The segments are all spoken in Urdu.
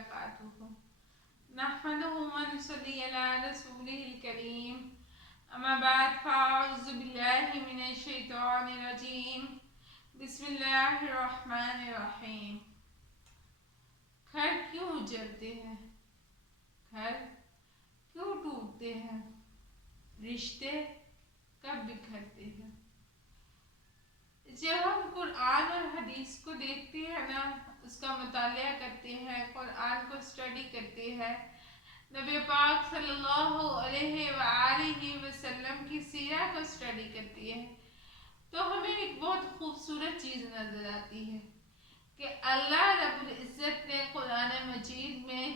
وبركاته نحمده ونصلي على رسوله الكريم أما بعد فأعوذ بالله من الشيطان الرجيم بسم الله الرحمن الرحیم۔ گھر کیوں اجڑتے ہیں؟ گھر کیوں ٹوٹتے ہیں؟ رشتے کب بکھرتے ہیں؟ جب ہم قرآن اور حدیث کو دیکھتے ہیں نا، اس کا مطالعہ کرتے ہیں، قرآن کو اسٹڈی کرتے ہیں، نبی پاک صلی اللہ علیہ وآلہ وسلم کی سیرت کو اسٹڈی کرتے ہیں، تو ہمیں ایک بہت خوبصورت چیز نظر آتی ہے کہ اللہ رب العزت نے قرآن مجید میں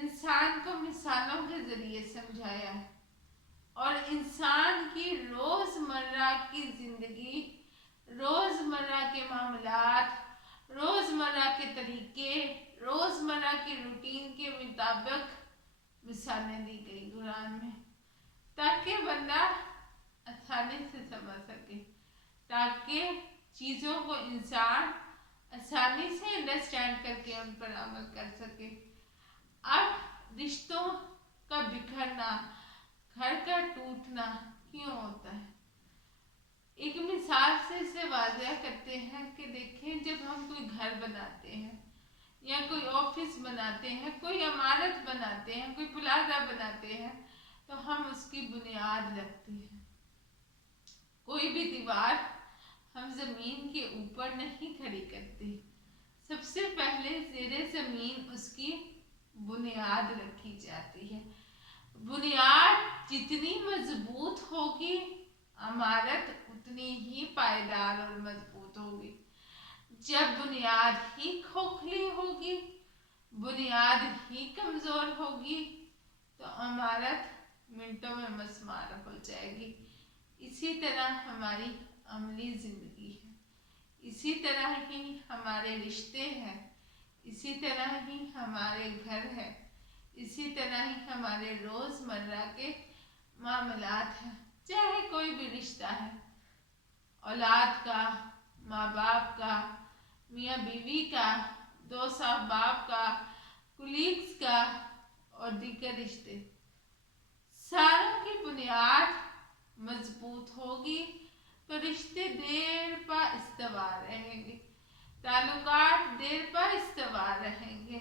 انسان کو مثالوں کے ذریعے سمجھایا ہے، اور انسان کی روزمرہ کی زندگی، روزمرہ کے معاملات، روزمرہ کے طریقے، روزمرہ کے روٹین کے مطابق مثالیں دی گئی قرآن میں، تاکہ بندہ آسانی سے سمجھ سکے، تاکہ چیزوں کو انسان آسانی سے انڈرسٹینڈ کر کے ان پر عمل کر سکے۔ اب رشتوں کا بکھرنا، گھر کا ٹوٹنا کیوں ہوتا ہے؟ ایک مثال سے اسے واضح کرتے ہیں کہ دیکھیں، جب ہم کوئی گھر بناتے ہیں یا کوئی آفس بناتے ہیں، کوئی عمارت بناتے ہیں، کوئی پلازہ بناتے ہیں، تو ہم اس کی بنیاد رکھتے ہیں۔ کوئی بھی دیوار ہم زمین کے اوپر نہیں کھڑی کرتے، سب سے پہلے زیر زمین اس کی بنیاد رکھی جاتی ہے۔ بنیاد جتنی مضبوط ہوگی، عمارت اتنی ہی پائیدار اور مضبوط ہوگی۔ جب بنیاد ہی کھوکھلی ہوگی، بنیاد ہی کمزور ہوگی، تو عمارت منٹوں میں مسمار ہو جائے گی۔ اسی طرح ہماری عملی زندگی ہے، اسی طرح ہی ہمارے رشتے ہیں، اسی طرح ہی ہمارے گھر ہیں، اسی طرح ہی ہمارے روزمرہ کے معاملات ہیں۔ چاہے کوئی بھی رشتہ ہے، اولاد کا، ماں باپ کا، میاں بیوی کا، دوست احباب کا، کولیگز کا اور دیگر رشتے، ساروں کی بنیاد مضبوط ہوگی تو رشتے دیر پا استوار رہیں گے، تعلقات دیر پا استوار رہیں گے۔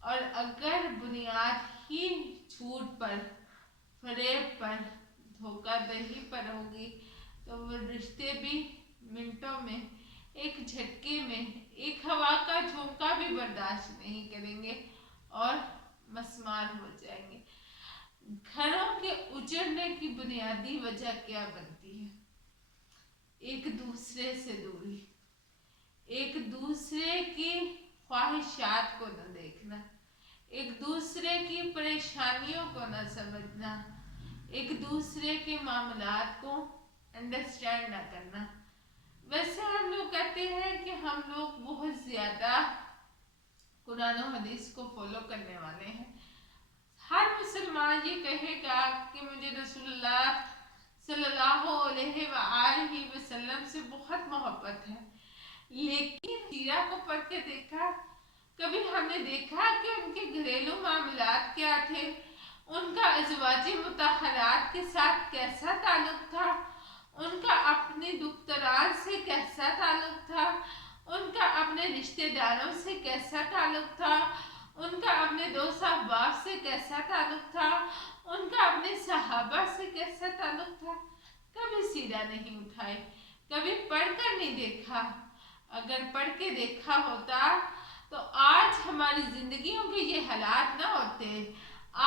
اور اگر بنیاد ہی جھوٹ پر، فریب پر، دھوکہ دہی پر ہوگی، تو وہ رشتے بھی منٹوں میں، ایک جھٹکے میں، ایک ہوا کا جھونکا بھی برداشت نہیں کریں گے اور مسمار ہو جائیں گے۔ گھروں کے اجڑنے کی بنیادی وجہ کیا بنتی ہے؟ ایک دوسرے سے دوری، ایک دوسرے کی خواہشات کو نہ دیکھنا، ایک دوسرے کی پریشانیوں کو نہ سمجھنا، ایک دوسرے کے معاملات کو انڈرسٹینڈ نہ کرنا۔ ویسے ہم لوگ کہتے ہیں کہ ہم لوگ بہت زیادہ قرآن و حدیث کو فالو کرنے والے ہیں۔ ہر مسلمان یہ کہے گا کہ مجھے رسول اللہ صلی اللہ علیہ وآلہ وسلم سے بہت محبت ہے، لیکن سیرہ کو پڑھ کے دیکھا، کبھی ہم نے دیکھا کہ ان کے گھریلو معاملات کیا تھے، ان کا ازواج مطہرات کے ساتھ کیسا تعلق تھا، ان کا اپنے دختران سے کیسا تعلق تھا، ان کا اپنے رشتہ داروں سے کیسا تعلق تھا، ان کا اپنے دوست احباب سے کیسا تعلق تھا، ان کا اپنے صحابہ سے کیسا تعلق تھا۔ کبھی سیرہ نہیں اٹھائے، کبھی پڑھ کر نہیں دیکھا۔ اگر پڑھ کے دیکھا ہوتا تو آج ہماری زندگیوں کے یہ حالات نہ ہوتے،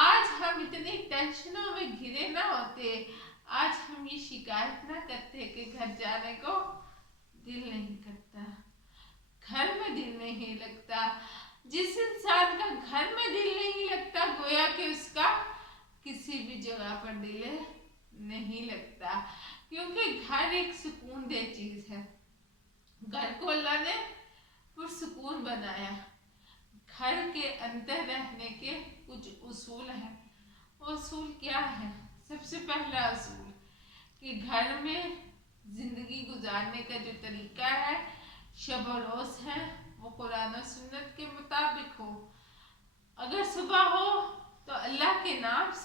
آج ہم اتنی ٹینشنوں میں گھرے نہ ہوتے، آج ہم یہ شکایت نہ کرتے کہ گھر جانے کو دل نہیں کرتا، گھر میں دل نہیں لگتا۔ جس انسان کا گھر میں دل نہیں لگتا، گویا کہ اس کا کسی بھی جگہ پر دل نہیں لگتا، کیونکہ گھر ایک سکون دہ چیز ہے۔ گھر کو اللہ نے پرسکون بنایا۔ گھر کے اندر رہنے کے کچھ اصول ہیں۔ اصول کیا ہے؟ سب سے پہلا اصول کہ گھر میں زندگی گزارنے کا جو طریقہ ہے، شب و روز ہے، وہ قرآن و سنت کے مطابق ہو۔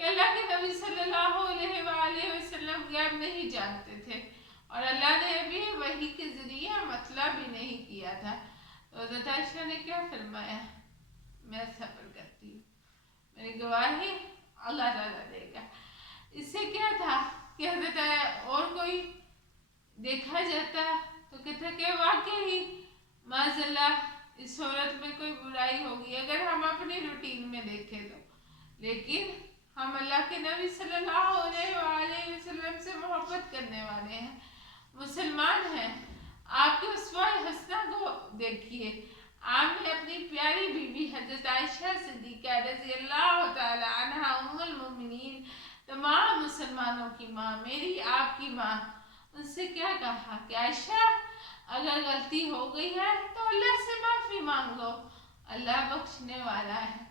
کہ اللہ کے نبی صلی اللہ علیہ وآلہ وسلم غیب نہیں جانتے تھے اور اللہ نے ابھی وحی کے ذریعے مطلب بھی نہیں کیا تھا. تو حضرت عائشہ نے کیا فرمایا؟ میں صبر کرتی ہوں، میری گواہی اللہ تعالیٰ دے گا. اس سے کیا تھا کہ حضرت اور کوئی دیکھا جاتا تو کہتا کہ واقعی معاذ اللہ اس صورت میں کوئی برائی ہوگی اگر ہم اپنی روٹین میں دیکھیں تو. لیکن ہم اللہ کے نبی صلی اللہ علیہ وآلہ وسلم سے محبت کرنے والے ہیں، مسلمان ہیں. آپ کے اسوہ حسنہ کو دیکھیے. آپ نے اپنی پیاری بیوی حضرت عائشہ صدیقہ رضی اللہ تعالی عنہ ام المؤمنین، تمام مسلمانوں کی ماں، میری آپ کی ماں، ان سے کیا کہا کہ عائشہ اگر غلطی ہو گئی ہے تو اللہ سے معافی مانگو، اللہ بخشنے والا ہے.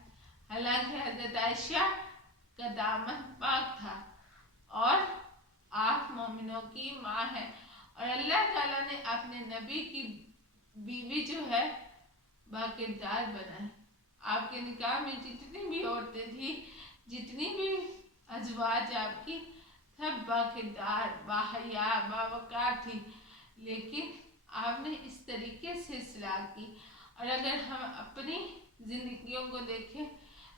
حالانکہ حضرت عائشہ کا دامن پاک تھا اور آپ مومنوں کی ماں ہے اور اللہ تعالیٰ نے اپنے نبی کی بیوی جو ہے باکردار بنائے. آپ کے نکاح میں جتنی بھی عورتیں تھیں، جتنی بھی ازواج آپ کی، سب باکردار، باحیا، باوقار تھی. لیکن آپ نے اس طریقے سے اصلاح کی. اور اگر ہم اپنی زندگیوں کو دیکھیں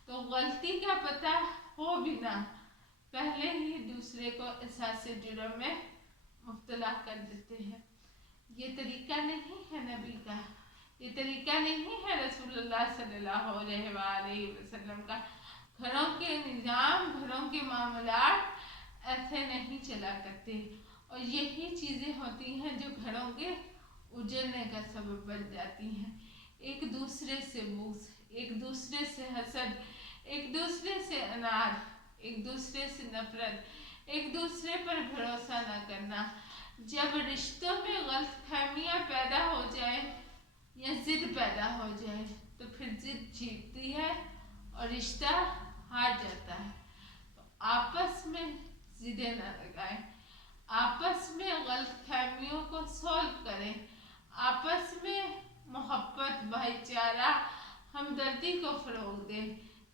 تو غلطی کا پتہ ہو بھی نہ پہلے ہی دوسرے کو احساس جرم میں مبتلا کر دیتے ہیں. یہ طریقہ نہیں ہے نبی کا، یہ طریقہ نہیں ہے رسول اللہ صلی اللہ علیہ وآلہ وسلم کا. گھروں کے نظام، گھروں کے معاملات ایسے نہیں چلا کرتے اور یہی چیزیں ہوتی ہیں جو گھروں کے اجڑنے کا سبب بن جاتی ہیں. ایک دوسرے سے بغض، ایک دوسرے سے حسد، ایک دوسرے سے اناد، ایک دوسرے سے نفرت، ایک دوسرے پر بھروسہ نہ کرنا. جب رشتوں میں غلط فہمیاں پیدا ہو جائیں یا ضد پیدا ہو جائے تو پھر ضد جیتتی ہے اور رشتہ ہار جاتا ہے. تو آپس میں ضدیں نہ لگائیں، آپس میں غلط فہمیوں کو سولو کریں، آپس میں محبت، بھائی چارہ، ہمدردی کو فروغ دیں.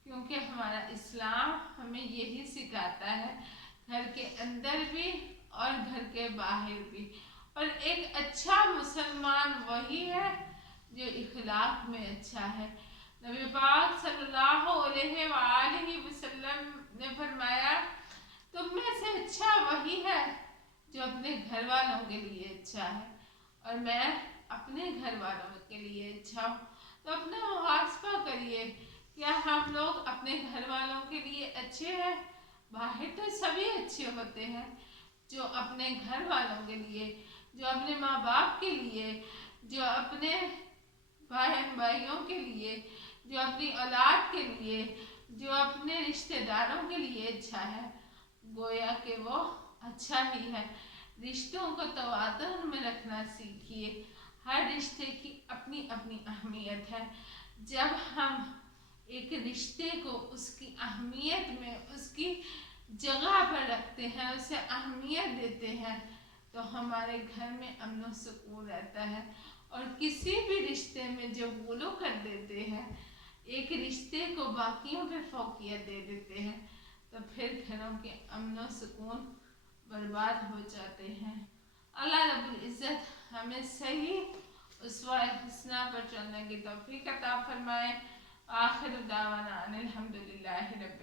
کیونکہ ہمارا اسلام ہمیں یہی سکھاتا ہے، گھر کے اندر بھی اور گھر کے باہر بھی. اور ایک اچھا مسلمان وہی ہے جو اخلاق میں اچھا ہے. نبی پاک صلی اللہ علیہ وآلہ وسلم نے فرمایا تم میں سے اچھا وہی ہے جو اپنے گھر والوں کے لیے اچھا ہے اور میں اپنے گھر والوں کے لیے اچھا ہوں. تو اپنا محاسبہ کریے، کیا ہم لوگ اپنے گھر والوں کے لیے اچھے ہیں؟ باہر تو سبھی اچھے ہوتے ہیں، جو اپنے گھر والوں کے لیے، جو اپنے ماں باپ کے لیے، جو اپنے بہن بھائیوں کے لیے، جو اپنی اولاد کے لیے، جو اپنے رشتہ داروں کے لیے اچھا ہے، گویا کہ وہ اچھا ہی ہے. رشتوں کو توازن میں رکھنا سیکھیے. ہر رشتے کی اپنی اپنی اہمیت ہے. جب ہم ایک رشتے کو اس کی اہمیت میں، اس کی جگہ پر رکھتے ہیں، اسے اہمیت دیتے ہیں تو ہمارے گھر میں امن و سکون رہتا ہے. اور کسی بھی رشتے میں جو غلو کر دیتے ہیں، ایک رشتے کو باقیوں پہ فوقیت دے دیتے ہیں تو پھر گھروں کے امن و سکون برباد ہو جاتے ہیں. اللہ رب العزت ہمیں صحیح اسوہ حسنہ پر چلنے کی توفیق عطا فرمائے. آخر دعوانا ان الحمدللہ رب